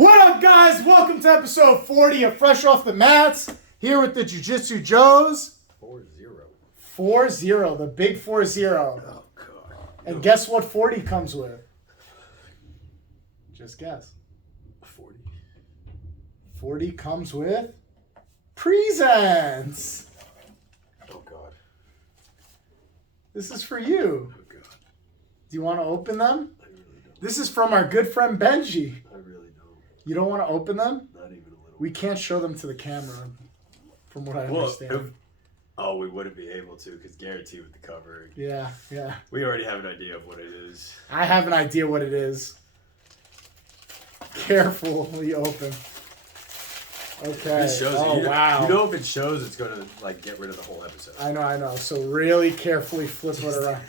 What up, guys? Welcome to episode 40 of Fresh Off the Mats. Here with the Jiu-Jitsu Joes. 4-0. 4-0, the big 4-0. Oh, God. And guess what 40 comes with? Just guess. 40. 40 comes with presents. Oh, God. This is for you. Oh, God. Do you want to open them? I really don't. This is from our good friend Benji. I really don't. You don't want to open them? Not even a little. We can't show them to the camera, from what I understand. We wouldn't be able to because guaranteed with the cover. Yeah. We already have an idea of what it is. I have an idea what it is. Carefully open. Okay. It shows oh, wow. You know if it shows, it's going to get rid of the whole episode. I know. So really carefully flip it around.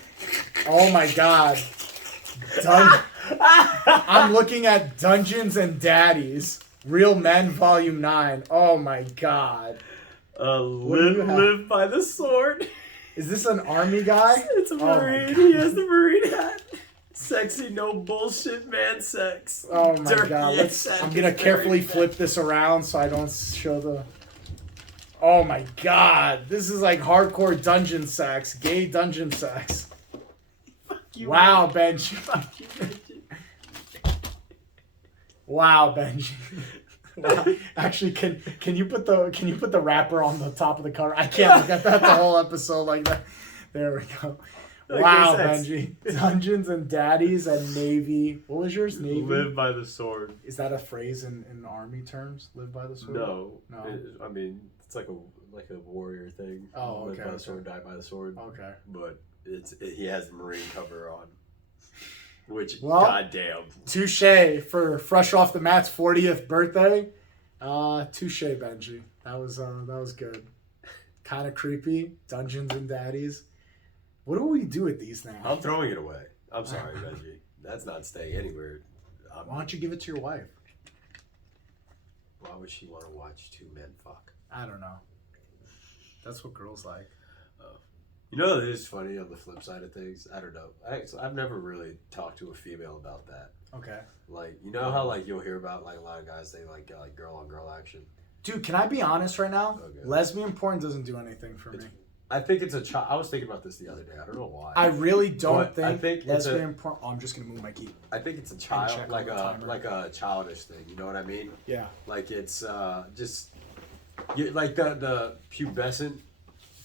Oh my God. I'm looking at Dungeons and Daddies. Real Men Volume 9. Oh my God. Live by the sword. Is this an army guy? It's a Marine. He has the Marine hat. Sexy, no bullshit, man sex. Oh my Dirty God. ass I'm going to carefully flip this around so I don't show the... Oh my God. This is like hardcore dungeon sex. Gay dungeon sex. Fuck you. Wow, Benji. Fuck you, Benji. Wow, Benji. Wow. Actually, can you put the wrapper on the top of the cover? I can't look at that the whole episode like that. There we go. Wow, Benji. Dungeons and Daddies and Navy. What was yours? Navy? Live by the sword. Is that a phrase in army terms? Live by the sword? No. No. I mean, it's like a warrior thing. Oh, okay. Live by the sword, die by the sword. Okay. But he has the Marine cover on. Which, Well, goddamn. Touche for Fresh Off the Mat's 40th birthday. Touche, Benji. That was good. Kind of creepy. Dungeons and Daddies. What do we do with these now? I'm throwing it away. I'm sorry, Benji. That's not staying anywhere. Why don't you give it to your wife? Why would she want to watch two men fuck? I don't know. That's what girls like. You know, it is funny on the flip side of things. I don't know. I've never really talked to a female about that. Okay. Like, you know how you'll hear about a lot of guys they like girl on girl action. Dude, can I be honest right now? Okay. Lesbian porn doesn't do anything for me. I think it's a child. I was thinking about this the other day. I don't know why. I really don't But I think lesbian porn. Oh, I'm just gonna move my key. I think it's a check child, on the timer. like a childish thing. You know what I mean? Yeah. Like it's just like the pubescent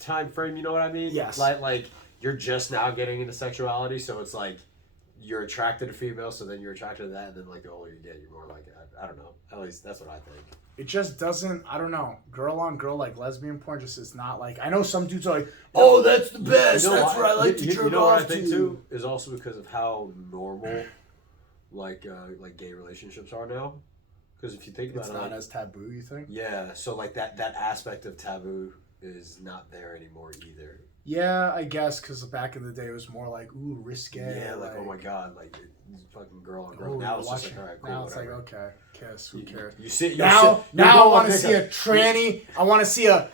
time frame. You know what I mean? Yes. Like you're just now getting into sexuality, so it's like you're attracted to females, so then you're attracted to that, and then like the older you get, you're more like I don't know. At least that's what I think. It just doesn't. I don't know. Girl on girl like lesbian porn just is not like. I know some dudes are like, oh, that's the best. You know That's what I like to jerk You know what I off think to. too is also because of how normal like gay relationships are now. Because if you think about It's it, not like, as taboo. You think? yeah, so like that aspect of taboo is not there anymore either. Yeah, I guess because back in the day it was more like, ooh, risque. Yeah, like oh my god, like fucking girl on girl. Oh, now it's just watching. like all right, cool, Now it's whatever. like okay, kiss. Who cares? You sit Now I want to see a tranny. I want to see a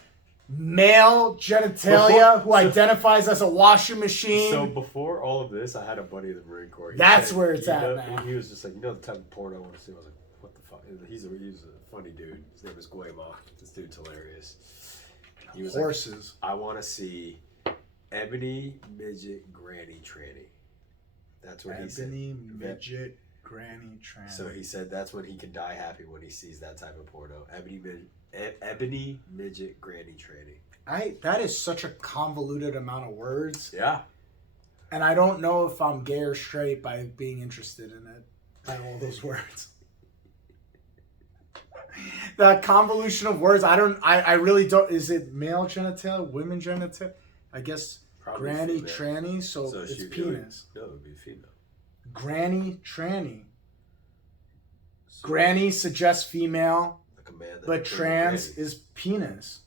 male genitalia who identifies as a washing machine. So before all of this, I had a buddy in the Marine Corps. That's where it's at now. He was just like, you know, the type of porn I want to see. I was like, what the fuck? He's a funny dude. His name is Guayma. This dude's hilarious. He was Horses. like, I want to see Ebony Midget Granny Tranny. That's what he said. Ebony midget granny tranny. So he said that's when he can die happy when he sees that type of porno. Ebony Midget Granny Tranny. That is such a convoluted amount of words. Yeah. And I don't know if I'm gay or straight by being interested in it. By all those words. The convolution of words, I really don't. Is it male genital, women genital? I guess Probably granny female. tranny, so it's penis. No, it would be female. Granny tranny. Granny suggests female, Like a man that but became a trans granny. is penis.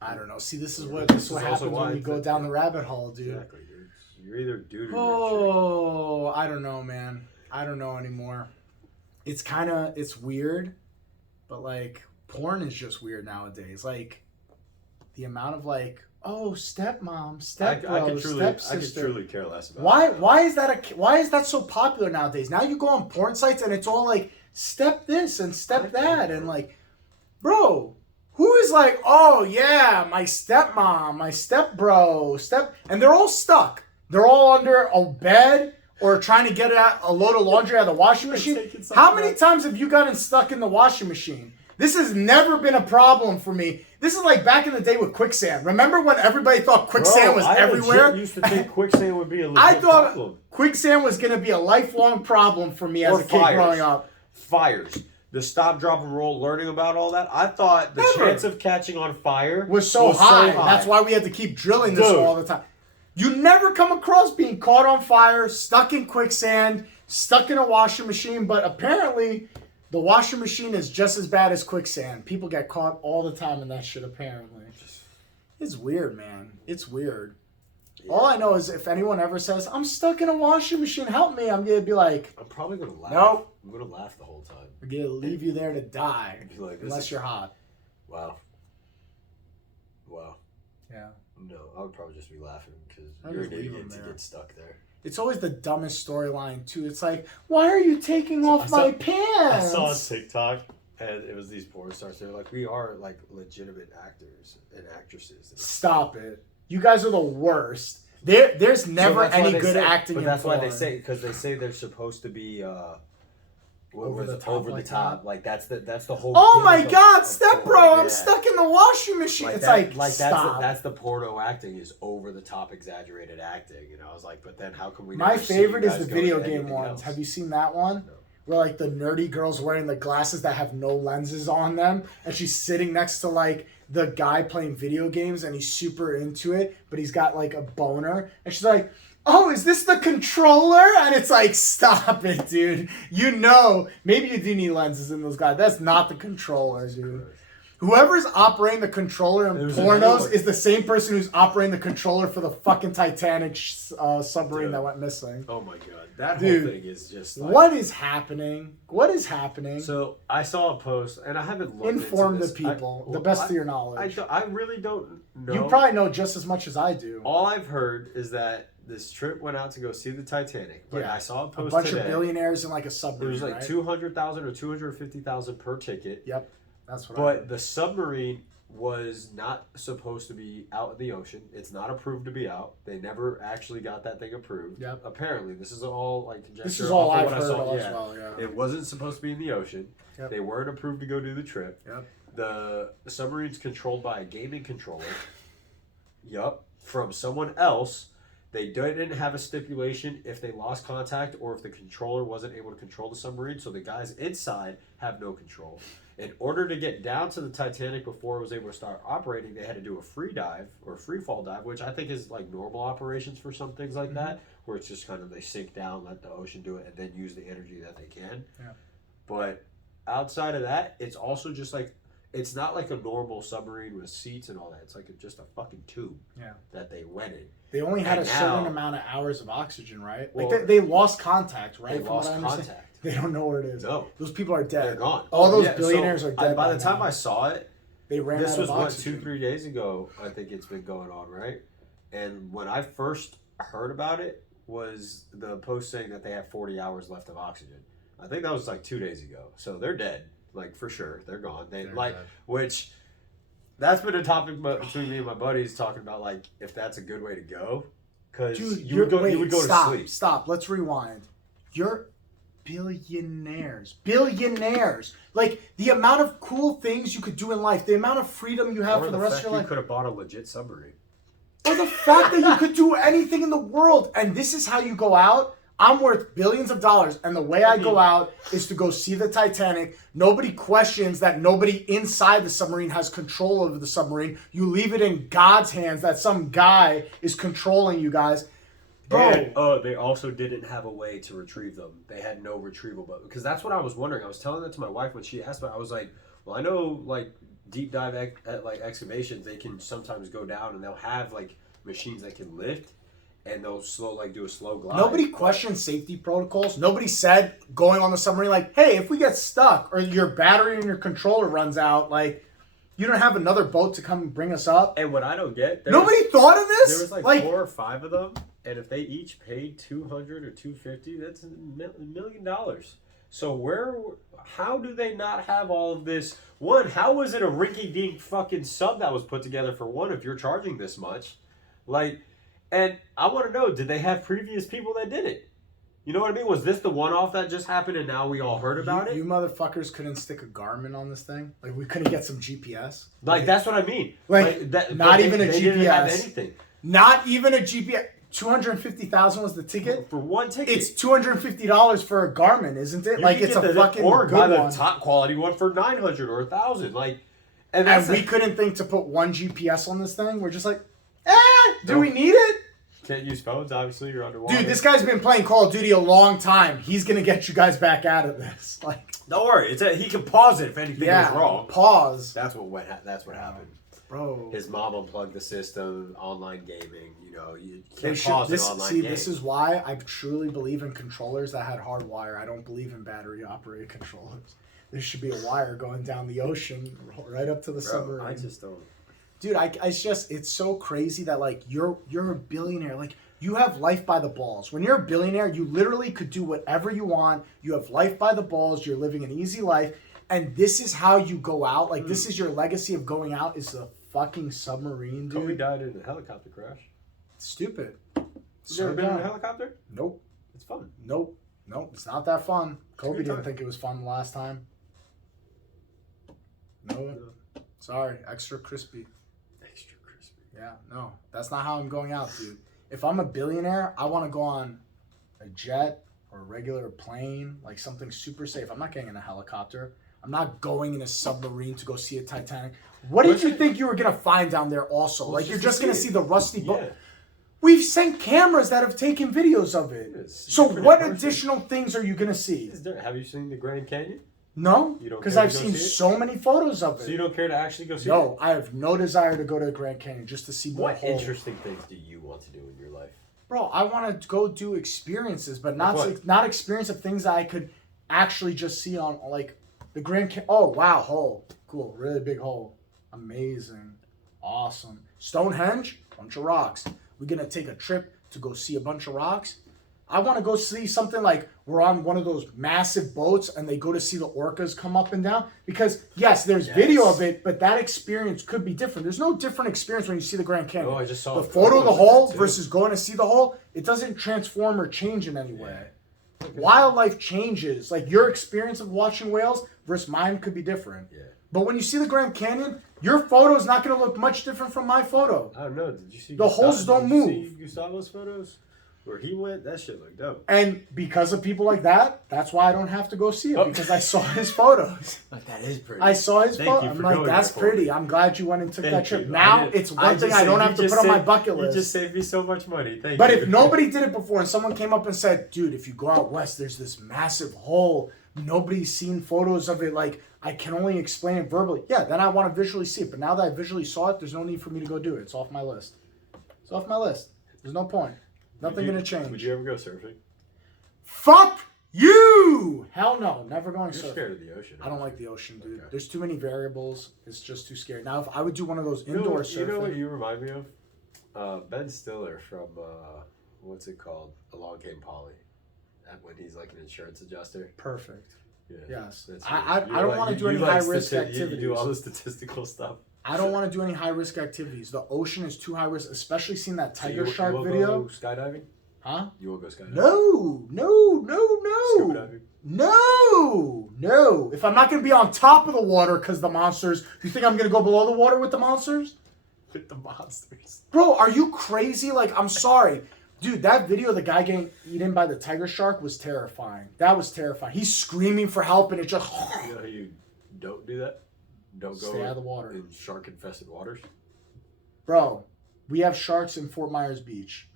I don't know. See, this is what This is also happens why when we it's go a- down the rabbit hole, dude. Exactly. You're either dude or Oh, I don't know, man. I don't know anymore. It's weird, but like porn is just weird nowadays. Like the amount of like oh, stepmom, I stepbro, could stepsister. truly care less about Why? that. Why is that so popular nowadays? Now you go on porn sites and it's all like step this and step that and like, bro, who is like, oh yeah, my stepmom, my stepbro, and they're all stuck. They're all under a bed or trying to get out a load of laundry out of the washing machine. How many times have you gotten stuck in the washing machine? This has never been a problem for me. This is like back in the day with quicksand. Remember when everybody thought quicksand was everywhere? I used to think quicksand would be a legit I thought problem. quicksand was going to be a lifelong problem for me as Or a kid fires. growing up. Fires. The stop, drop, and roll, learning about all that. I thought the Never. chance of catching on fire Was so high. That's why we had to keep drilling this Dude. all the time. You never come across being caught on fire, stuck in quicksand, stuck in a washing machine, but apparently the washing machine is just as bad as quicksand. People get caught all the time in that shit, apparently. It's weird, man. It's weird. Yeah. All I know is if anyone ever says, I'm stuck in a washing machine, help me, I'm going to be like, I'm probably going to laugh. Nope. I'm going to laugh the whole time. I'm going to leave you there to die, Like, unless you're hot. Wow. Wow. Yeah. No, I would probably just be laughing because I'd you're an just leave idiot him to there. get stuck there. It's always the dumbest storyline, too. It's like, why are you taking off my pants? I saw on TikTok, and it was these porn stars. They were like, we are like legitimate actors and actresses. Stop it. You guys are the worst. There's never any good acting but in that's porn. why they say, because they say they're supposed to be over the top. Like that's the whole. Oh my gimmick God, of step porn. bro! Yeah. I'm stuck in the washing machine. Like it's that, like stop. that's the porno acting is over the top, exaggerated acting. And I was like, but then how can we? My never see favorite you is guys the go video into game anything ones. else? Have you seen that one? No. Where like the nerdy girl's wearing the glasses that have no lenses on them, and she's sitting next to like the guy playing video games, and he's super into it, but he's got like a boner, and she's like, oh, is this the controller? And it's like, stop it, dude. You know, maybe you do need lenses in those guys. That's not the controller, dude. Whoever's operating the controller in pornos is the same person who's operating the controller for the fucking Titanic submarine that went missing. Oh my God, that Dude, whole thing is just like, what is happening? What is happening? So I saw a post, and I haven't looked Inform into the this. people, the best of your knowledge. I really don't know. You probably know just as much as I do. All I've heard is that this trip went out to go see the Titanic, but Yeah. I saw a A post bunch today. of billionaires in like a It submarine, was like right? 200,000 or 250,000 per ticket. Yep, that's what But the submarine was not supposed to be out in the ocean. It's not approved to be out. They never actually got that thing approved. Yep. Apparently, this is all like conjecture. This is all off of I've what I heard saw. as well, yeah. It wasn't supposed to be in the ocean. Yep. They weren't approved to go do the trip. Yep. The submarine's controlled by a gaming controller. Yup. From someone else. They didn't have a stipulation if they lost contact or if the controller wasn't able to control the submarine, so the guys inside have no control. In order to get down to the Titanic before it was able to start operating, they had to do a free dive or free fall dive, which I think is like normal operations for some things like that, where it's just kind of they sink down, let the ocean do it, and then use the energy that they can. Yeah. But outside of that, it's also just like, it's not like a normal submarine with seats and all that. It's like just a fucking tube that they went in. They only had And a certain now- amount of hours of oxygen, right? Well, Like they lost contact, right? They From what lost I understand. contact. They don't know where it is. No. Those people are dead. They're gone. All those Yeah, billionaires so are dead. by the time now. I saw it, They ran this out was of what, oxygen. 2-3 days ago. I think it's been going on, right? And when I first heard about it, was the post saying that they have 40 hours left of oxygen. I think that was like 2 days ago. So they're dead, like for sure. They're gone. They're dead. which that's been a topic between me and my buddies talking about, like if that's a good way to go, because you would go stop, to sleep. Stop. Let's rewind. You're billionaires. Like the amount of cool things you could do in life, the amount of freedom you have Or for the rest of fact your you life, could have bought a legit submarine. or the fact that you could do anything in the world, and this is how you go out. I'm worth billions of dollars, and the way I go out is to go see the Titanic. Nobody questions that nobody inside the submarine has control over the submarine. You leave it in God's hands that some guy is controlling you guys. Bro. And, they also didn't have a way to retrieve them. They had no retrieval boat. Because that's what I was wondering. I was telling that to my wife when she asked me. I was like, well, I know, like, deep dive like excavations, they can sometimes go down and they'll have, like, machines that can lift. And they'll do a slow glide. Nobody questioned safety protocols. Nobody said going on the submarine like, hey, if we get stuck or your battery and your controller runs out, like, You don't have another boat to come bring us up. And what I don't get, Nobody thought of this. There was like 4 or 5 of them, and if they each paid $200 or $250, that's $1 million. So how do they not have all of this? One, how was it a rinky-dink fucking sub that was put together for one if you're charging this much? Like, and I want to know, did they have previous people that did it? You know what I mean? Was this the one-off that just happened and now we all heard about it? You motherfuckers couldn't stick a Garmin on this thing? Like, we couldn't get some GPS? Like that's what I mean. Not even a GPS. They didn't have anything. Not even a GPS. $250,000 was the ticket? For one ticket. It's $250 for a Garmin, isn't it? Like, it's a fucking or good buy the one. top quality one for $900 or $1,000. Like, and we couldn't think to put one GPS on this thing? We're just like, do we need it? Can't use phones, obviously. You're underwater. Dude, this guy's been playing Call of Duty a long time. He's going to get you guys back out of this. Like, don't worry. He can pause it if anything goes wrong. Pause. That's what happened. Bro. His mom unplugged the system, online gaming. You know, you can't pause an online game. This is why I truly believe in controllers that had hard wire. I don't believe in battery-operated controllers. There should be a wire going down the ocean right up to the submarine. I just don't... Dude, it's so crazy that, like, you're a billionaire. Like, you have life by the balls. When you're a billionaire, you literally could do whatever you want. You have life by the balls. You're living an easy life. And this is how you go out. Like, this is your legacy of going out is a fucking submarine, dude. Kobe died in a helicopter crash. Stupid. You ever been in a helicopter? Nope. It's fun. Nope. It's not that fun. Kobe didn't think it was fun the last time. No. Sorry. Extra crispy. Yeah, no. That's not how I'm going out, dude. If I'm a billionaire, I want to go on a jet or a regular plane, like something super safe. I'm not getting in a helicopter. I'm not going in a submarine to go see a Titanic. What did you think you were going to find down there also? Well, like, you're just going to see the rusty boat. Yeah. We've sent cameras that have taken videos of it. So what additional things are you going to see? Have you seen the Grand Canyon? No, because I've seen so many photos of it. So you don't care to actually go see it? No, I have no desire to go to the Grand Canyon just to see what interesting things do you want to do in your life? Bro, I want to go do experiences, but not experience of things that I could actually just see on, like, the Grand Canyon. Oh, wow, hole. Cool, really big hole. Amazing. Awesome. Stonehenge, bunch of rocks. We're going to take a trip to go see a bunch of rocks. I want to go see something like we're on one of those massive boats and they go to see the orcas come up and down. Because, yes, there's video of it, but that experience could be different. There's no different experience when you see the Grand Canyon. Oh, I just saw the photo of the hole versus going to see the hole, it doesn't transform or change in any way. Okay. Wildlife changes. Like, your experience of watching whales versus mine could be different. Yeah. But when you see the Grand Canyon, your photo is not going to look much different from my photo. I don't know. Did you see the holes don't move? Did you see Gustavo's photos? Where he went, that shit looked dope. And because of people like that, that's why I don't have to go see it, because I saw his photos. Like, that is pretty. I saw his photos. I'm like, that's pretty. I'm glad you went and took that trip. Now it's one thing I don't have to put on my bucket list. You just saved me so much money. Thank you. But if nobody did it before and someone came up and said, dude, if you go out west, there's this massive hole. Nobody's seen photos of it. Like, I can only explain it verbally. Yeah, then I want to visually see it. But now that I visually saw it, there's no need for me to go do it. It's off my list. It's off my list. There's no point. Nothing gonna change. Would you ever go surfing? Fuck you! Hell no, never going surfing. You're scared of the ocean. I don't like the ocean, dude. Okay. There's too many variables. It's just too scary. Now, if I would do one of those indoor surfing... You know what you remind me of? Ben Stiller from, what's it called? Along Came Polly. When he's like an insurance adjuster. Perfect. Yeah. Yes. I don't want to do any high-risk activities. You do all the statistical stuff. I don't want to do any high-risk activities. The ocean is too high-risk, especially seeing that tiger shark video. Go skydiving? Huh? You will go skydiving? No. Scuba diving? No. If I'm not going to be on top of the water because the monsters, you think I'm going to go below the water with the monsters? With the monsters. Bro, are you crazy? Like, I'm sorry. Dude, that video of the guy getting eaten by the tiger shark was terrifying. That was terrifying. He's screaming for help and it just... You know how you don't do that? Don't go stay out of the water. In shark-infested waters? Bro, we have sharks in Fort Myers Beach.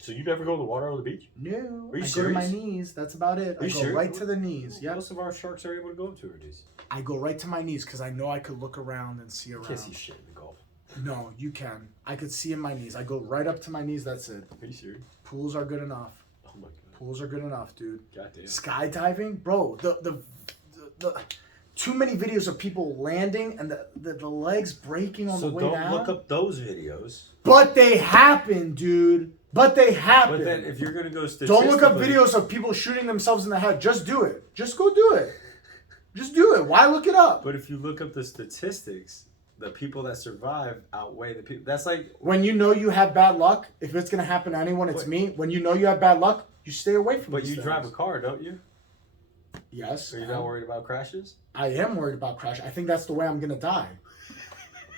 So you never go in the water on the beach? No. Are you I serious? go to my knees. That's about it. I go right to the knees. Yeah. Most of our sharks are able to go up to our knees. I go right to my knees because I know I could look around and see around. You can't see shit in the Gulf. No, you can. I could see in my knees. I go right up to my knees. That's it. Are you serious? Pools are good enough. Oh my god. Pools are good enough, dude. Goddamn. Skydiving, bro. too many videos of people landing and the legs breaking on the way down. So don't look up those videos. But they happen, dude. But they happen. But then if you're gonna go don't look up videos of people shooting themselves in the head. Just do it. Just go do it. Just do it. Why look it up? But if you look up the statistics, the people that survive outweigh the people. That's like when you know you have bad luck. If it's gonna happen to anyone, it's me. When you know you have bad luck, you stay away from. But you drive a car, don't you? Yes. So you're not worried about crashes? I am worried about crash. I think that's the way I'm gonna die.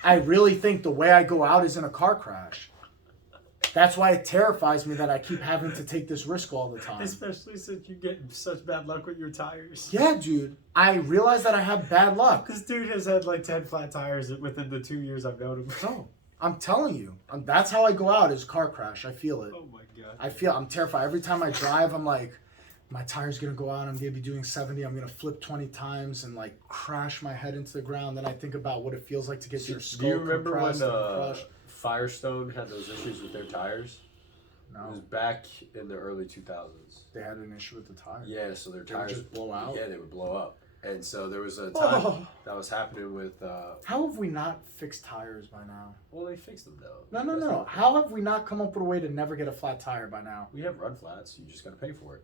I really think the way I go out is in a car crash. That's why it terrifies me that I keep having to take this risk all the time. Especially since you get such bad luck with your tires. Yeah, dude. I realize that I have bad luck. This dude has had like 10 flat tires within the 2 years I've known him. No, I'm telling you. That's how I go out is car crash. I feel it. Oh my god. I'm terrified. Every time I drive, I'm like, my tire's going to go out. I'm going to be doing 70. I'm going to flip 20 times and like crash my head into the ground. Then I think about what it feels like to get your skull Do you remember when crushed. Firestone had those issues with their tires? No. It was back in the early 2000s. They had an issue with the tire. Yeah, so their They would tires just blow out? Yeah, they would blow up. And so there was a time that was happening with. How have we not fixed tires by now? Well, they fixed them though. No. How have we not come up with a way to never get a flat tire by now? We have run flats. You just got to pay for it.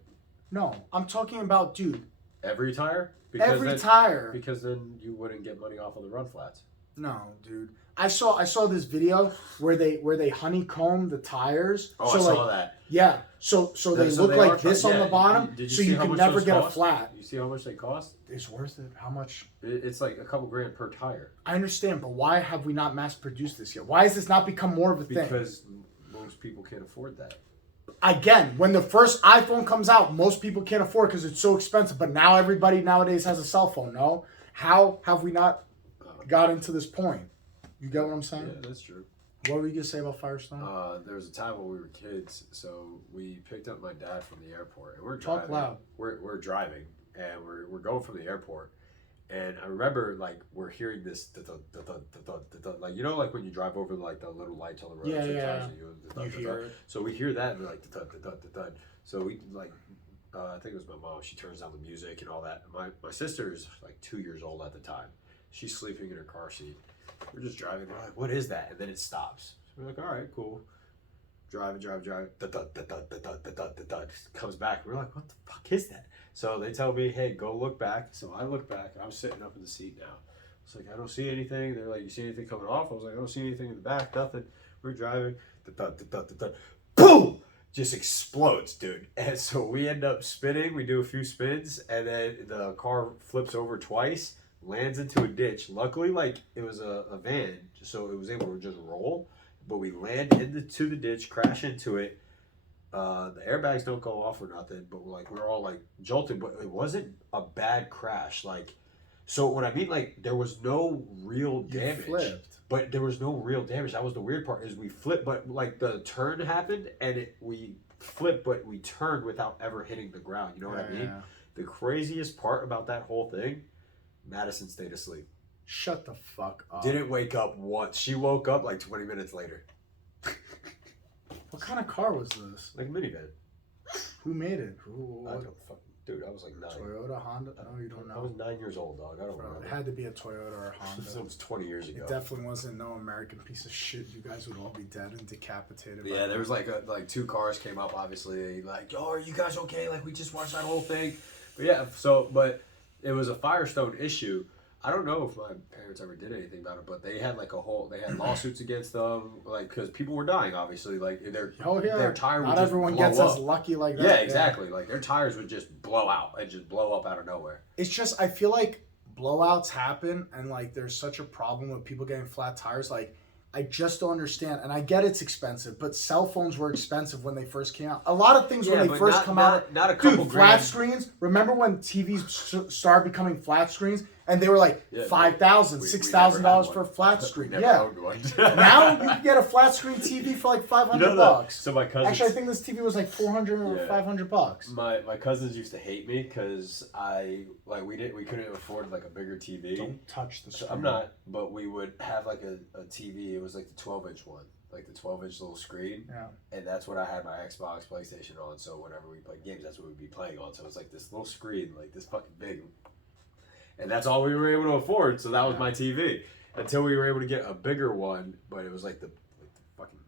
No, I'm talking about, dude. Every tire? Tire. Because then you wouldn't get money off of the run flats. No, dude. I saw this video where they honeycomb the tires. Oh, so I saw like, that. Yeah. So they look they like this on the bottom, Did so see you how can much never those get a cost? flat. You see how much they cost? It's worth it. How much? It's like a couple grand per tire. I understand, but why have we not mass produced this yet? Why has this not become more of a thing? Because most people can't afford that. Again, when the first iPhone comes out, most people can't afford it because it's so expensive. But now everybody nowadays has a cell phone. No, how have we not gotten to this point? You get what I'm saying? Yeah, that's true. What were you gonna say about Firestone? There was a time when we were kids, so we picked up my dad from the airport, and we're Talk driving. loud. We're driving, and we're going from the airport, and I remember like we're hearing this like you know like when you drive over like the little lights on the road. Yeah, sometimes yeah. You hear it. So we hear that and we're like so we like I think it was my mom. She turns down the music and all that. My sister is like 2 years old at the time. She's sleeping in her car seat. We're just driving. We're like, what is that? And then it stops. So we're like, all right, cool. Driving. Comes back. We're like, what the fuck is that? So they tell me, hey, go look back. So I look back. I'm sitting up in the seat now. It's like, I don't see anything. They're like, you see anything coming off? I was like, I don't see anything in the back. Nothing. We're driving. Boom! Just explodes, dude. And so we end up spinning. We do a few spins. And then the car flips over twice. Lands into a ditch. Luckily, like it was a van, so it was able to just roll. But we land into the ditch, crash into it. The airbags don't go off or nothing, but we're all like jolted. But it wasn't a bad crash. Like, so what I mean, like there was no real damage. You flipped. But there was no real damage. That was the weird part. Is we flipped, but like the turn happened and we flipped, but we turned without ever hitting the ground. You know what I mean? Yeah. The craziest part about that whole thing. Madison stayed asleep. Shut the fuck up. Didn't wake up once. She woke up like 20 minutes later. What kind of car was this? Like a minivan. Who made it? I don't fucking... Dude, I was like 9. Toyota, Honda? No, you don't I know. was 9 years old, dog. I don't Bro, remember. it had to be a Toyota or a Honda. This was 20 years ago. It definitely wasn't no American piece of shit. You guys would all be dead and decapitated. But yeah, there was like two cars came up, obviously. Like, yo, are you guys okay? Like, we just watched that whole thing. But yeah, but it was a Firestone issue. I don't know if my parents ever did anything about it, but they had like they had lawsuits against them, like because people were dying. Obviously, like their tire would Not just everyone blow gets up. as lucky like that. Yeah, exactly. Like their tires would just blow out and just blow up out of nowhere. It's just I feel like blowouts happen, and like there's such a problem with people getting flat tires. Like I just don't understand, and I get it's expensive, but cell phones were expensive when they first came out. A lot of things when they first come out, not a couple dude, grand. flat screens. Remember when TVs started becoming flat screens? And they were like $5,000, $6,000 for a flat screen. Yeah. Now you can get a flat screen TV for like $500. So my cousins. Actually, I think this TV was like $400 or $500. My cousins used to hate me because we couldn't afford like a bigger TV. Don't touch the screen. I'm not, but we would have like a TV. It was like the 12-inch one, like the 12-inch little screen. Yeah. And that's what I had my Xbox, PlayStation on. So whenever we played games, that's what we'd be playing on. So it was like this little screen, like this fucking big. and that's all we were able to afford. So that was my TV until we were able to get a bigger one, but it was like the fucking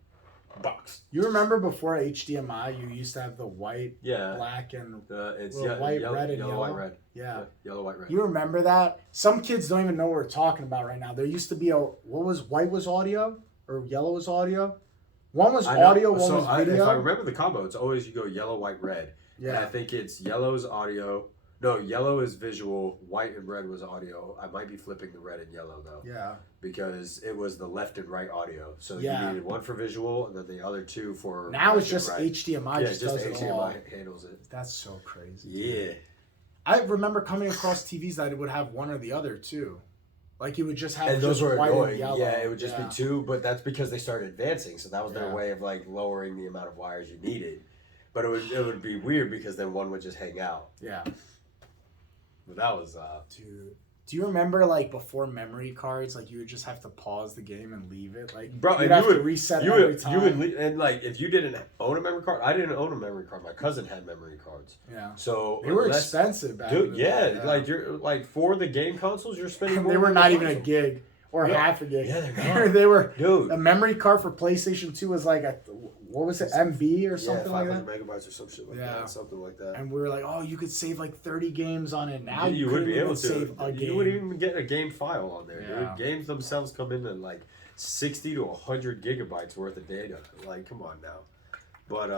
box. You remember before HDMI, you used to have the white, Yeah, black, and it's white, red, and yellow, white, yellow? red. Yeah. Yellow, white, red. You remember that? Some kids don't even know what we're talking about right now. There used to be white was audio or yellow was audio. One was audio, one was video. If I remember the combo, it's always you go yellow, white, red. Yeah. And I think it's yellow is audio. No, yellow is visual. White and red was audio. I might be flipping the red and yellow though. Yeah. Because it was the left and right audio. So you needed one for visual and then the other two for. Now it's just right. HDMI. Yeah, just just does HDMI it all. handles it. That's so crazy. Yeah. I remember coming across TVs that it would have one or the other too. Like you would just have and those were white annoying. and yellow. Yeah, it would just be two, but that's because they started advancing. So that was their way of like lowering the amount of wires you needed. But it would be weird because then one would just hang out. Yeah. But that was Dude. Do you remember like before memory cards, like you would just have to pause the game and leave it? Like bro, you'd and have to reset it every time. and like if you didn't own a memory card, I didn't own a memory card. My cousin had memory cards. Yeah. So they were expensive back dude, then. yeah, like you're like for the game consoles you're spending more they were than not the even a console. gig or half a gig. Yeah, they're not. They were dude. A memory card for PlayStation 2 was like what was it, MB or something like that? 500 megabytes or some shit like that, something like that. And we were like, oh, you could save like 30 games on it. Now you would couldn't be able even to save a game. You wouldn't even get a game file on there, Yeah. dude. Games themselves come in at like 60 to 100 gigabytes worth of data. Like, come on now. But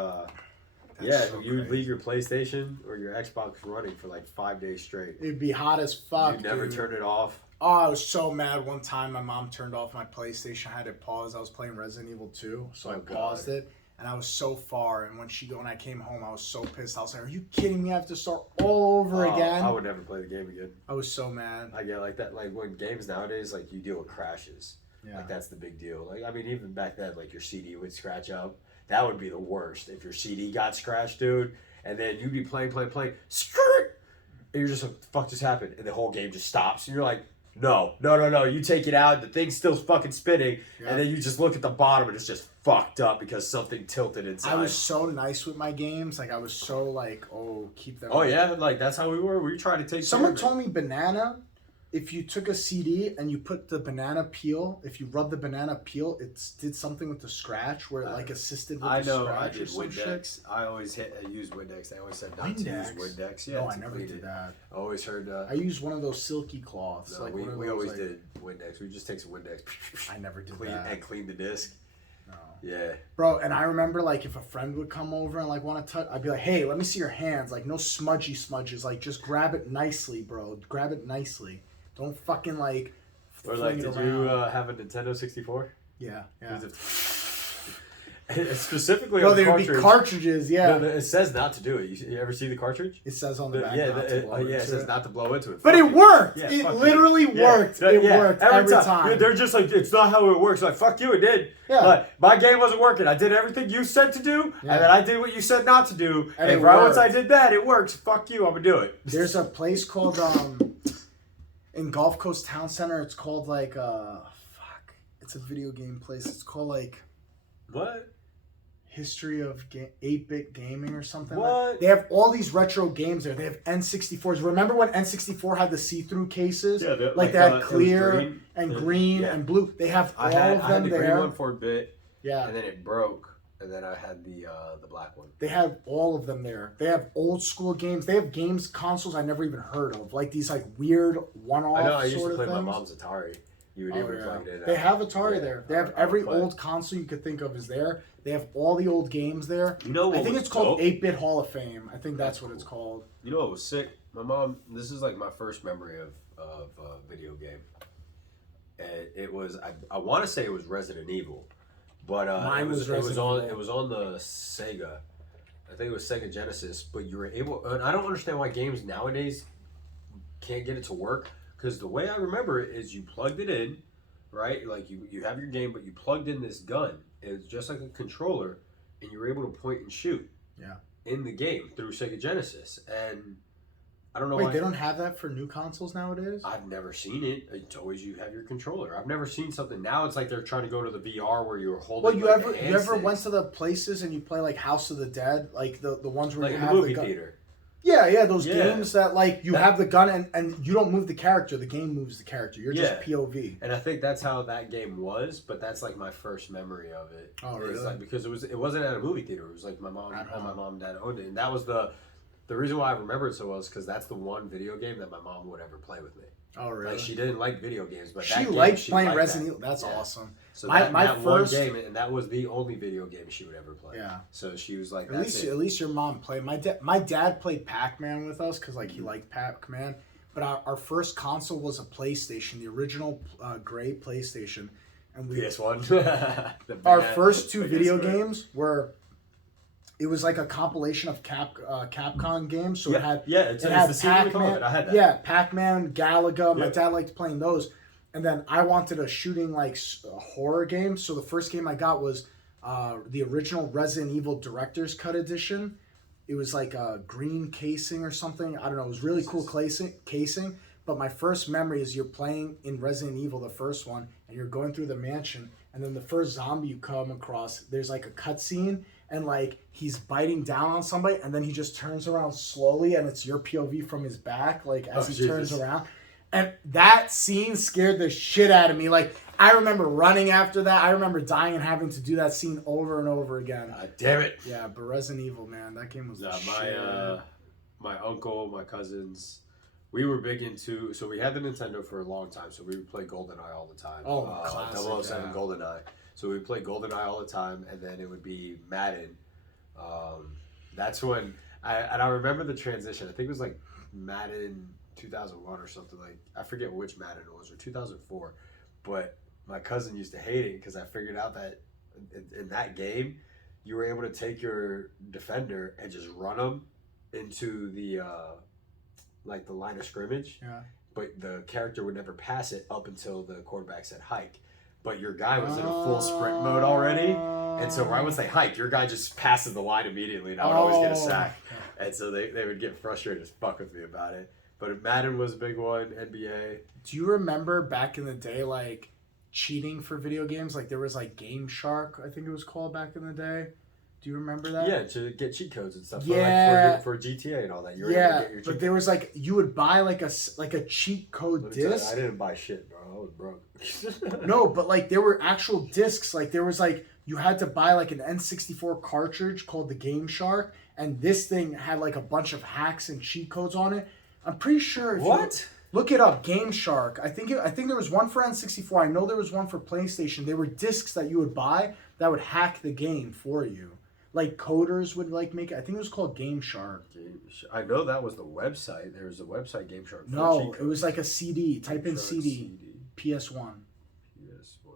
you would leave your PlayStation or your Xbox running for like 5 days straight. It'd be hot as fuck. You never turn it off. Oh, I was so mad one time. My mom turned off my PlayStation. I had it paused. I was playing Resident Evil 2, so I paused it. And I was so far. And when I came home, I was so pissed. I was like, "Are you kidding me? I have to start all over again." I would never play the game again. I was so mad. I get like that. Like when games nowadays, like you deal with crashes. Yeah. Like that's the big deal. Like I mean, even back then, like your CD would scratch up. That would be the worst if your CD got scratched, dude. And then you'd be playing, skirt, and you're just like, "Fuck just happened," and the whole game just stops, and you're like, No. You take it out, the thing's still fucking spinning, and then you just look at the bottom and it's just fucked up because something tilted inside. I was so nice with my games. Like, I was so like, oh, keep them. Oh, yeah? Like, that's how we were? We tried to take Someone told me banana, if you took a CD and you put the banana peel, if you rub the banana peel, it did something with the scratch where it like assisted with the scratch. I did or some Windex. shit. I always used Windex. They always said not to use Windex. Yeah, no, I never did that. I always heard... I used one of those silky cloths. No, like we always did Windex. We just take some Windex. I never did that. And clean the disc. No. Yeah. Bro, and I remember like if a friend would come over and like want to touch, I'd be like, hey, let me see your hands. Like no smudgy smudges. Like just grab it nicely, bro. Grab it nicely. Don't fucking like. Or like, did you have a Nintendo 64? Yeah. Specifically, bro, on the there would be cartridges. Yeah. No, it says not to do it. You ever see the cartridge? It says on the back. It says not to blow into it. But it worked. Yeah, it literally worked. It worked every time. They're just like, it's not how it works. Like, fuck you, it did. Yeah. But my game wasn't working. I did everything you said to do, and then I did what you said not to do. And right once I did that, it works. Fuck you, I'm gonna do it. There's a place called in Gulf Coast Town Center. It's called like it's a video game place. It's called like what? History of 8-bit gaming or something. What? They have all these retro games there. They have N64s. Remember when N64 had the see-through cases? Yeah, like they had clear and green and blue. They have all of them there. I had the green one for a bit. Yeah. And then it broke. And then I had the black one. They have all of them there. They have old school games. They have consoles I never even heard of. Like these like weird one-off I know. I used sort to play of things. my mom's Atari. You would even plug it in. They have Atari there. They have every old console you could think of is there. They have all the old games there. You know what I think it's called 8-Bit Hall of Fame. I think that's what it's called. You know what was sick? My mom. This is like my first memory of a video game. And it was. I want to say it was Resident Evil, but Mine was Resident Evil. It was on the Sega. I think it was Sega Genesis. But you were able. And I don't understand why games nowadays can't get it to work. Because the way I remember it is you plugged it in, right? Like you have your game, but you plugged in this gun. It's just like a controller, and you were able to point and shoot. Yeah. In the game through Sega Genesis, and I don't know why they don't have that for new consoles nowadays. I've never seen it. It's always you have your controller. I've never seen something. Now it's like they're trying to go to the VR where you're holding. Well, you ever went to the places and you play like House of the Dead, like the ones where like you in have the movie gun. theater. Yeah, those Yeah. games that like you have the gun and you don't move the character, the game moves the character. You're just POV. And I think that's how that game was, but that's like my first memory of it. Oh, It's really? like because it wasn't at a movie theater. It was like my mom At and my home. mom and dad owned it, and that was the reason why I remember it so well is because that's the one video game that my mom would ever play with me. Oh, really? Like she didn't like video games, but She that game, liked she playing liked Resident that. Evil. That's Yeah. awesome. So My that first one game, and that was the only video game she would ever play. Yeah. So she was like, At "That's least, it." at least your mom played. My dad played Pac-Man with us because like he liked Pac-Man. But our first console was a PlayStation, the original gray PlayStation, and we PS1. our first two video games were. It was like a compilation of Capcom games, so it had it's the sequel we call it. I had that. Yeah, Pac-Man, Galaga. My Yep. dad liked playing those, and then I wanted a shooting like horror game. So the first game I got was the original Resident Evil Director's Cut edition. It was like a green casing or something. I don't know. It was really cool casing. But my first memory is you're playing in Resident Evil, the first one, and you're going through the mansion, and then the first zombie you come across, there's like a cutscene, and like he's biting down on somebody, and then he just turns around slowly, and it's your POV from his back, like as he turns Jesus. around. And that scene scared the shit out of me. Like I remember running after that. I remember dying and having to do that scene over and over again. God damn it. Yeah, but Resident Evil, man, that game was the shit. My uncle, my cousins, we were big into. So we had the Nintendo for a long time. So we would play GoldenEye all the time. Oh, classic, 007 yeah. GoldenEye. So we would play GoldenEye all the time, and then it would be Madden. That's when I remember the transition. I think it was like Madden 2001 or something, like I forget which Madden it was, or 2004. But my cousin used to hate it because I figured out that in that game you were able to take your defender and just run them into the like the line of scrimmage. Yeah. But the character would never pass it up until the quarterback said hike. But your guy was in a full sprint mode already. And so right once they hike, your guy just passes the line immediately, and I would always get a sack. And so they would get frustrated as fuck with me about it. But Madden was a big one, NBA. Do you remember back in the day, like, cheating for video games? Like, there was, like, Game Shark, I think it was called back in the day. Do you remember that? Yeah, to get cheat codes and stuff. Yeah. For GTA and all that. You were able to Yeah, get your cheat but there was, like, you would buy, like, a cheat code Let me tell you, disc. I didn't buy shit, bro. I was broke. No, but, like, there were actual discs. Like, there was, like, you had to buy, like, an N64 cartridge called the Game Shark, and this thing had, like, a bunch of hacks and cheat codes on it. I'm pretty sure if What? Look it up, Game Shark. I think there was one for N64. I know there was one for PlayStation. They were discs that you would buy that would hack the game for you. Like coders would like make it. I think it was called Game Shark. I know that was the website. There was a website, Game Shark. for No, cheat it was codes. like a CD. Type in Shark CD. PS1 PS1.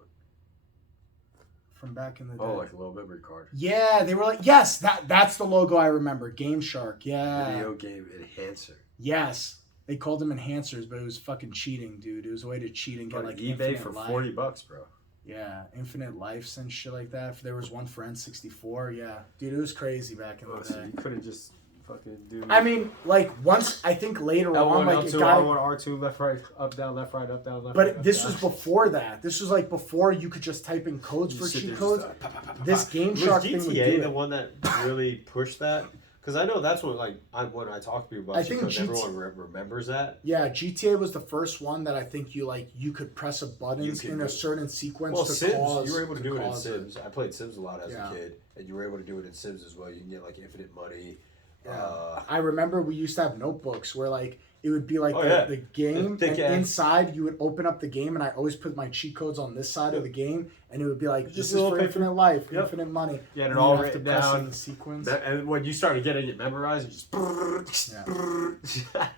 from back in the day. Oh, like a little memory card. Yeah, they were like, yes, that's the logo I remember. Game Shark. Yeah. Video game enhancer. Yes. They called them enhancers, but it was fucking cheating, dude. It was a way to cheat and get On like eBay infinite for life. $40, bro. Yeah, infinite lives and shit like that. If there was one for N64, yeah, dude, it was crazy back in the So day. you could have just fucking do. I mean, like once I think later on, like it got. R2, left, right, up, down, left, right, up, down, left. But right, this up, was down. before that. This was like before you could just type in codes You for sit cheat there codes. just, This Game Was Shark thing would do GTA the it. one that really pushed that? Because I know that's what when I talk to people about I cheat think codes, GT everyone remembers that. Yeah, GTA was the first one that I think you could press a buttons could in do a it. certain sequence Well, to Sims, cause. you were able to do it in cause Sims. I played Sims a lot as Yeah. a kid, and you were able to do it in Sims as well. You can get like infinite money. Yeah. I remember we used to have notebooks where like it would be like Oh, the, yeah. the game, The thick and ass. inside you would open up the game, and I always put my cheat codes on this side of the game, and it would be like, Just this a is little for paper. infinite life, Yep. infinite money. You had it And all you'd have to written press down. in sequence. And when you started getting it memorized, you just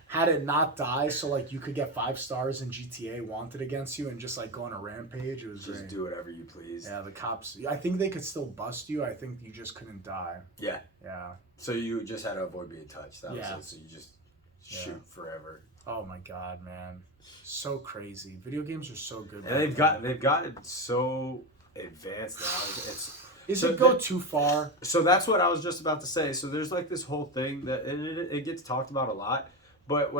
Had it not die, so like you could get 5 stars in GTA wanted against you and just like go on a rampage. It was just great. do whatever you please. Yeah, the cops. I think they could still bust you. I think you just couldn't die. Yeah. Yeah. So you just had to avoid being touched. That Yeah. was it. So you just shoot forever. Oh my god, man, so crazy. Video games are so good. And they've gotten so advanced now. Is so it go the- too far? So that's what I was just about to say. So there's like this whole thing that and it gets talked about a lot. But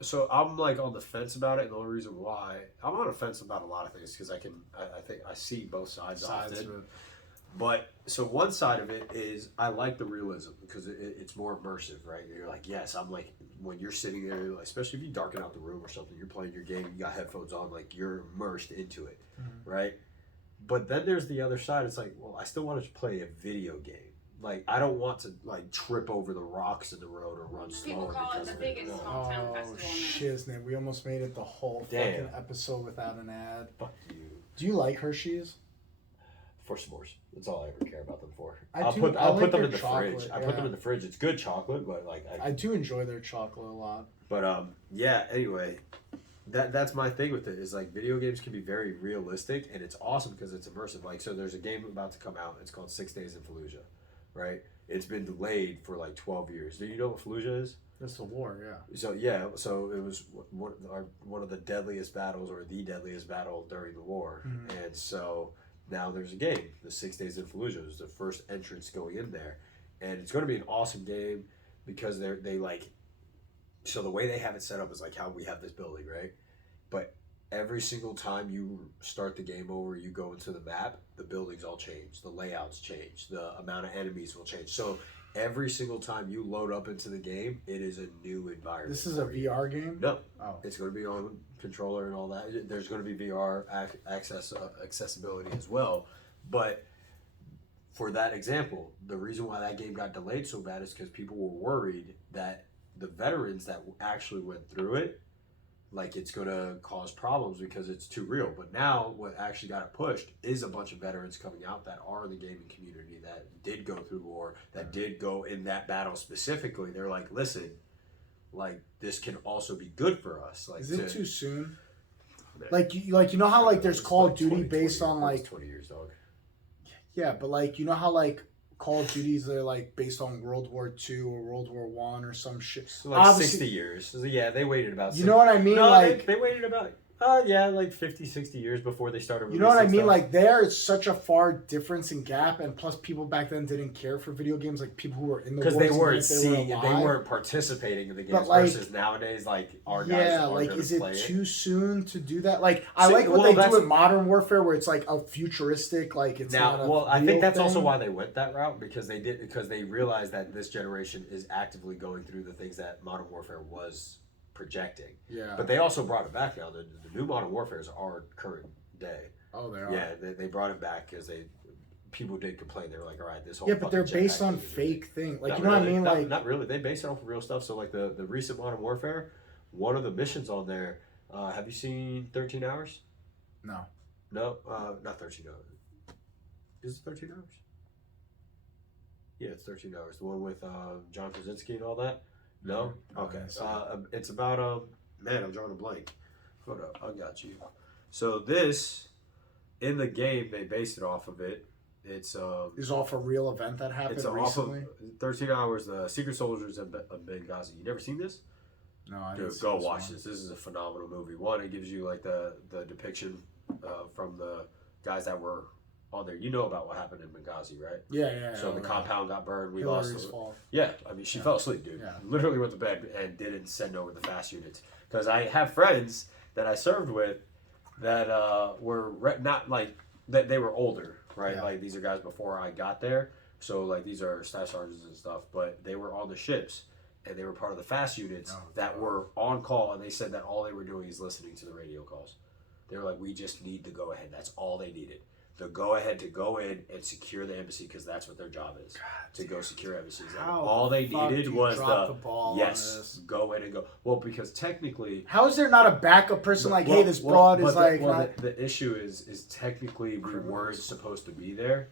so I'm like on the fence about it, and the only reason why I'm on the fence about a lot of things because I think I see both sides often. Of it. But so one side of it is I like the realism because it's more immersive, right? You're like, yes, I'm like when you're sitting there, like, especially if you darken out the room or something, you're playing your game, you got headphones on, like you're immersed into it, right? But then there's the other side. It's like, well, I still want to play a video game. Like I don't want to like trip over the rocks in the road or run People slower call it because the of biggest it. small town Oh, festival. shiznit. We almost made it the whole Damn. fucking episode without an ad. Fuck you. Do you like Hershey's? For s'mores. That's all I ever care about them for. I I'll do- put I I'll like put them their in the chocolate, fridge. I put them yeah. in the fridge. It's good chocolate, but like I do enjoy their chocolate a lot. But yeah. Anyway, that's my thing with it is like video games can be very realistic and it's awesome because it's immersive. Like so, there's a game about to come out. It's called 6 Days in Fallujah, right? It's been delayed for like 12 years. Do you know what Fallujah is? It's the war, yeah. So yeah, so it was one of the deadliest battles or the deadliest battle during the war, and so now there's a game, the 6 Days in Fallujah. Is the first entrance going in there, and it's going to be an awesome game because they like. So the way they have it set up is like how we have this building, right? But every single time you start the game over, you go into the map, the buildings all change, the layouts change, the amount of enemies will change. So every single time you load up into the game, it is a new environment. This is a for you. VR game? No, Oh. it's going to be on controller and all that. There's going to be VR accessibility as well. But for that example, the reason why that game got delayed so bad is because people were worried that the veterans that actually went through it, like it's going to cause problems because it's too real. But now what actually got it pushed is a bunch of veterans coming out that are in the gaming community that did go through war, that did go in that battle specifically. They're like, listen, like this can also be good for us. Like, Is it too soon? Man. Like you know how like there's It's Call like of Duty 20 based on like 20 years, dog. yeah, but like you know how like Call of Duties are like based on World War II or World War One or some shit. So like Obviously- 60 years. So yeah, they waited about. You know what I mean? No, like they waited about. Yeah, like 50, 60 years before they started. you know what I releasing mean? stuff. Like there is such a far difference in gap, and plus people back then didn't care for video games. Like people who were in the because wars they and weren't if they seeing it, they alive. weren't participating in the games. But, like, versus nowadays, like our guys Yeah, are like gonna is it play too soon to do that? Like I See, like what well, they do that's- in Modern Warfare, where it's like a futuristic, like it's Now, not a well, I real think that's also thing. why they went that route because they realized that this generation is actively going through the things that Modern Warfare was projecting. Yeah. But they also brought it back now. The new Modern Warfares are current day. Oh, they are. Yeah, they brought it back because people did complain. They were like, all right, this whole Yeah, but they're fucking based jetpack on thing is fake thing. Like Not you know what I really. mean? Not, Like not really. They base it off of real stuff. So like the recent Modern Warfare, one of the missions on there. Have you seen 13 Hours? no. No, not 13 Hours. Is it 13 Hours? Yeah, it's 13 Hours. The one with John Krasinski and all that. No. No, Okay. I didn't see it. It's about man, I'm drawing a blank. Hold up, I got you. So this, in the game, they based it off of it. It's Is off a real event that happened it's off recently. of 13 Hours. The Secret Soldiers of Benghazi. You never seen this? No, I Dude, didn't see go this watch one. this. This is a phenomenal movie. One, it gives you like the depiction from the guys that were on there. You know about what happened in Benghazi, right? Yeah. So the compound got burned. We Hillary's lost. fault. Yeah, I mean, she Yeah. fell asleep, dude. Yeah. Literally went to bed and didn't send over the fast units. Because I have friends that I served with that were not like that. They were older, right? Yeah. Like these are guys before I got there. So like these are staff sergeants and stuff. But they were on the ships and they were part of the fast units Oh, that were on call. And they said that all they were doing is listening to the radio calls. They were like, we just need the go ahead. That's all they needed. The go ahead to go in and secure the embassy because that's what their job is, to go secure embassies. And How all they the fuck do needed you was drop the, the ball on yes, this? go in and go. Well, because technically, How is there not a backup person like, hey, well, this well, broad but is like, not- the issue is technically we Criminals. weren't supposed to be there,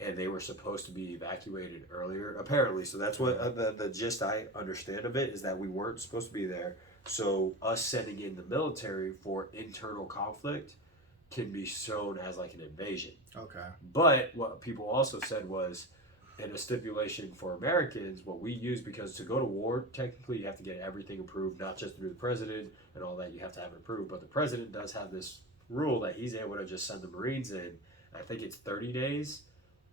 and they were supposed to be evacuated earlier. Apparently, so that's what the gist I understand of it is that we weren't supposed to be there. So us sending in the military for internal conflict can be shown as like an invasion. okay. But what people also said was, in a stipulation for Americans, what we use, because to go to war, technically you have to get everything approved, not just through the president and all that, you have to have it approved. But the president does have this rule that he's able to just send the Marines in, I think it's 30 days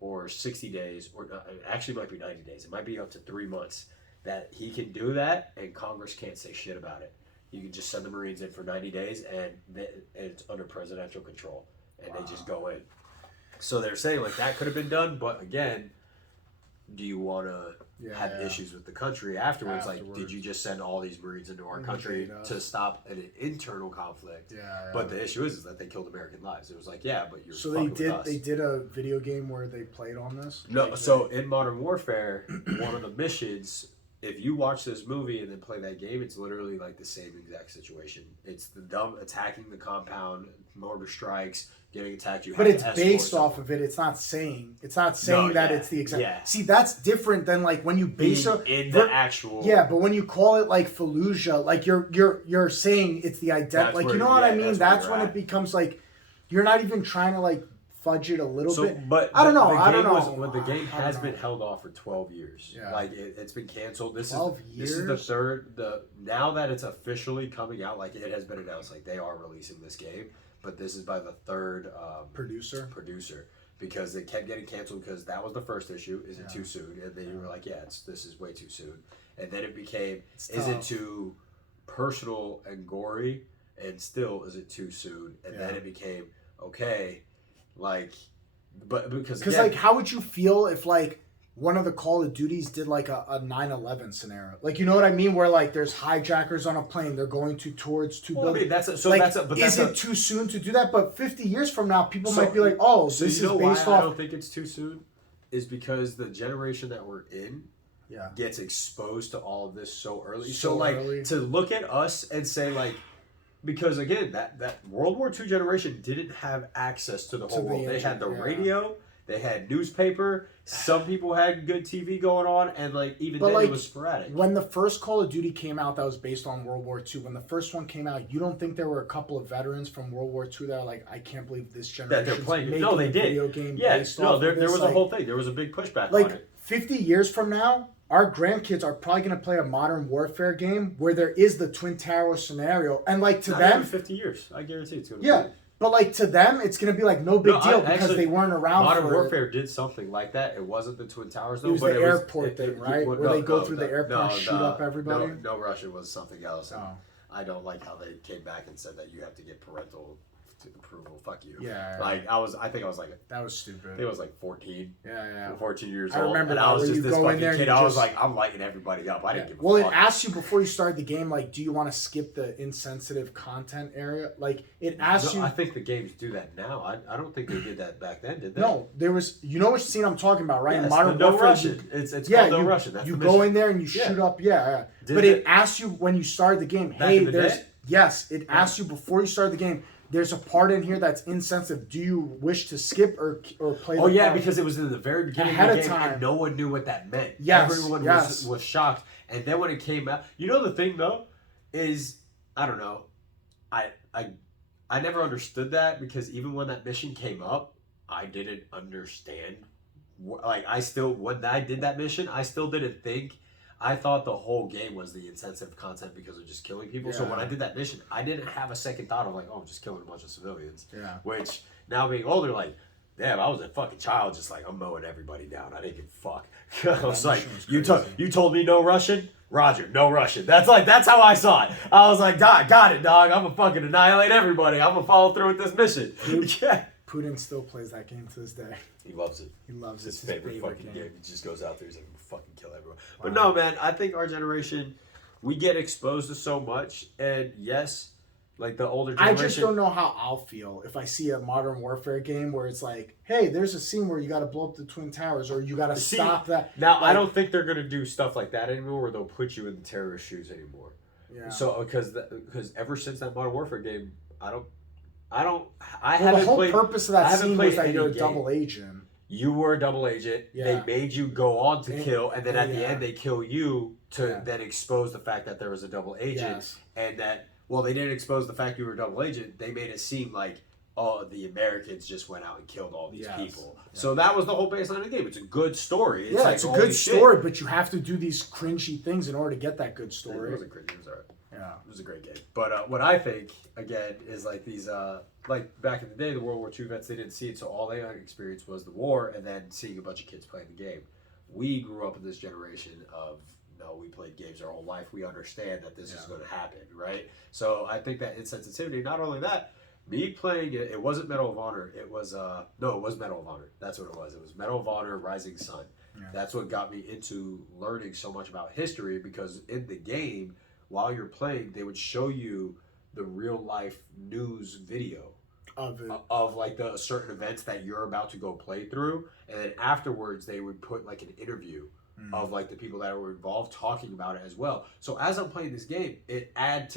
or 60 days, or actually it might be 90 days. It might be up to 3 months that he can do that, and Congress can't say shit about it. You can just send the Marines in for 90 days, and it's under presidential control, and they just go in. So they're saying like that could have been done, but again, do you want to have issues with the country afterwards? Like, did you just send all these Marines into our country to stop an internal conflict? But the issue is that they killed American lives. It was like, yeah, but you're so fucking with us. they did a video game where they played on this. No, like, so in Modern Warfare, one of the missions, if you watch this movie and then play that game, it's literally like the same exact situation. It's the dumb attacking the compound, mortar strikes, getting attacked. But it's based off of it. It's not saying that it's the exact. Yeah. See, that's different than like when you base it in the actual. Yeah, but when you call it like Fallujah, like you're saying it's the identity. Like, you know what I mean? That's when it becomes like you're not even trying to like fudge it a little bit. But I don't know. The game has been held off for 12 years. Yeah. Like it's been canceled. This 12 years. This is the third. Now that it's officially coming out, like it has been announced, like they are releasing this game. But this is by the third producer because it kept getting canceled because that was the first issue. Is it too soon? And then you were like, this is way too soon. And then it became, is it too personal and gory? And still, is it too soon? And then it became, okay, like, but because like, how would you feel if like one of the Call of Duties did like a 9/11 scenario? Like, you know what I mean? Where like there's hijackers on a plane, they're going towards two buildings. Is it too soon to do that? But 50 years from now, people might be like, oh, so this is based off. I don't think it's too soon, is because the generation that we're in gets exposed to all of this so early. So like early. To look at us and say like, because again, that World War II generation didn't have access to the whole world. They had the radio. They had newspaper. Some people had good TV going on, and like even then it was sporadic. When the first Call of Duty came out, that was based on World War II. When the first one came out, you don't think there were a couple of veterans from World War II that are like, I can't believe this generation that they're playing. making No, they a did. video game based no, off there of this. was a whole thing. There was a big pushback like, on it. 50 years from now, our grandkids are probably going to play a Modern Warfare game where there is the Twin Towers scenario, and like to them, 50 years, I guarantee it's going to. Yeah. But like to them, it's gonna be like no big deal because actually, they weren't around. Modern Warfare did something like that. It wasn't the Twin Towers though. It was the airport thing, right? Where they go through the airport and shoot up everybody. No, Russian was something else. I don't like how they came back and said that you have to get parental approval. Fuck you. Yeah. Like I think I was like that was stupid. I think I was like 14. Yeah. 14 years old. I remember and that. I was just this fucking kid. I was just... like, I'm lighting everybody up. I didn't give a fuck. It asks you before you start the game, like, do you want to skip the insensitive content area? Like, it asks you. I think the games do that now. I don't think they did that back then, did they? No, there was. You know which scene I'm talking about, right? Yes, Modern No Warfare. Russian. It's called No Russian. That's you go in there and you shoot up. Yeah. But it asks you when you start the game. Hey, there's. Yes, it asks you before you start the game. There's a part in here that's insensitive. Do you wish to skip or play? Part? Because it was in the very beginning of the game, and no one knew what that meant. Yes, everyone was shocked. And then when it came out, you know the thing though is I don't know, I never understood that because even when that mission came up, I didn't understand. Like when I did that mission, I still didn't think. I thought the whole game was the insensitive content because of just killing people. Yeah. So when I did that mission, I didn't have a second thought of like, oh, I'm just killing a bunch of civilians. Yeah. Which now being older, like, damn, I was a fucking child, just like I'm mowing everybody down. I didn't give a fuck. I was like, you told me no Russian? Roger, no Russian. That's how I saw it. I was like, got it, dog. I'm gonna fucking annihilate everybody. I'm gonna follow through with this mission. Putin still plays that game to this day. He loves it. He loves it. It's his favorite fucking game. He just goes out there, he's like, fucking kill everyone. Wow. But no, man, I think our generation, we get exposed to so much, and yes, like the older generation. I just don't know how I'll feel if I see a Modern Warfare game where it's like, hey, there's a scene where you got to blow up the Twin Towers or you got to stop that. Now, I don't think they're going to do stuff like that anymore where they'll put you in the terrorist shoes anymore. Yeah. So, because ever since that Modern Warfare game, I haven't played. The whole purpose of that scene was that you're a double agent. You were a double agent. Yeah. They made you go on to kill, and then at the end they kill you to then expose the fact that there was a double agent, and that they didn't expose the fact you were a double agent. They made it seem like the Americans just went out and killed all these people. Yeah. So that was the whole baseline of the game. It's a good story. It's a good story, but you have to do these cringy things in order to get that good story. It wasn't cringy. It was alright. Yeah, it was a great game. But what I think again is like these like back in the day, the World War II vets, they didn't see it, so all they experienced was the war and then seeing a bunch of kids playing the game. We grew up in this generation of we played games our whole life. We understand that this is going to happen, right? So I think that insensitivity. Not only that, Me playing it, it wasn't Medal of Honor. It was no, it was Medal of Honor. That's what it was. It was Medal of Honor Rising Sun. Yeah. That's what got me into learning so much about history, because in the game, while you're playing, they would show you the real life news video Of it. of like the certain events that you're about to go play through, and then afterwards they would put like an interview of like the people that were involved talking about it as well. So as I'm playing this game, it added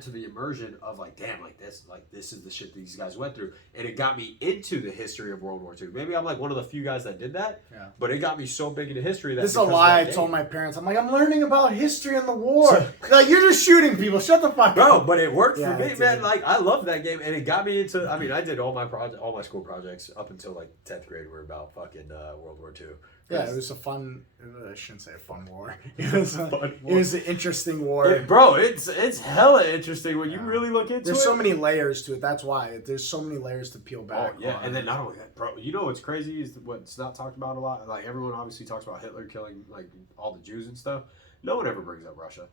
to the immersion of like, damn, like this is the shit these guys went through, and it got me into the history of World War II. Maybe I'm like one of the few guys that did that, Yeah. but it got me so big into history that This is a because of lie I that told game- my parents. I'm like, I'm learning about history and the war. Like, you're just shooting people. Shut the fuck Bro, up. but it worked Yeah, for me, it man. did. Like I love that game, and it got me into. I mean, I did all my school projects up until like 10th grade were about fucking World War II. Yeah, it was a fun. I shouldn't say a fun war. It was Fun it war. was an interesting war. Bro, it's hella interesting when you Yeah. really look into it. There's so many layers to it. That's why there's so many layers to peel Oh back. yeah, on. and then not only that, bro. You know what's crazy is what's not talked about a lot. Like everyone obviously talks about Hitler killing like all the Jews and stuff. No one ever brings up Russia.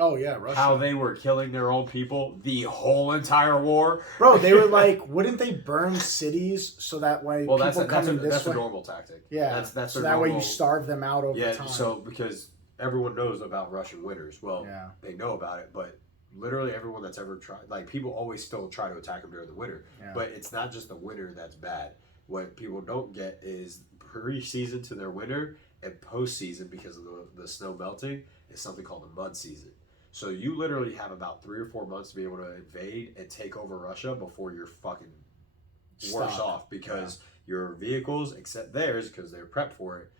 Oh yeah, Russia. How they were killing their own people the whole entire war. Bro, they were like, wouldn't they burn cities so that way Well, people coming this that's a way? normal tactic. Yeah, that's so their that way normal- you starve them out over Yeah, time. so because everyone knows about Russian winters. Well, Yeah. they know about it, but literally everyone that's ever tried, like people always still try to attack them during the winter. Yeah. But it's not just the winter that's bad. What people don't get is pre-season to their winter and post-season, because of the snow melting, is something called the mud season. So you literally have about 3 or 4 months to be able to invade and take over Russia before you're fucking worse Stuck. off, because your vehicles, except theirs, because they're prepped for it,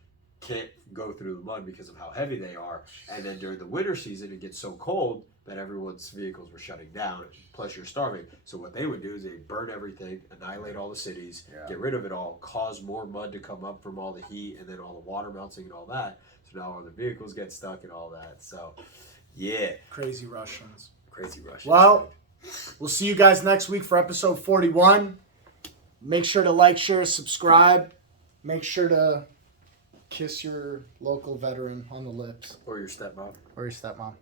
can't go through the mud because of how heavy they are. And then during the winter season, it gets so cold that everyone's vehicles were shutting down, plus you're starving. So what they would do is they burn everything, annihilate all the cities, Yeah. get rid of it all, cause more mud to come up from all the heat, and then all the water melting and all that. So now all the vehicles get stuck and all that. So yeah, Crazy Russians. crazy Russia. Well, we'll see you guys next week for episode 41. Make sure to like, share, subscribe. Make sure to kiss your local veteran on the lips. or your stepmom. Or your stepmom.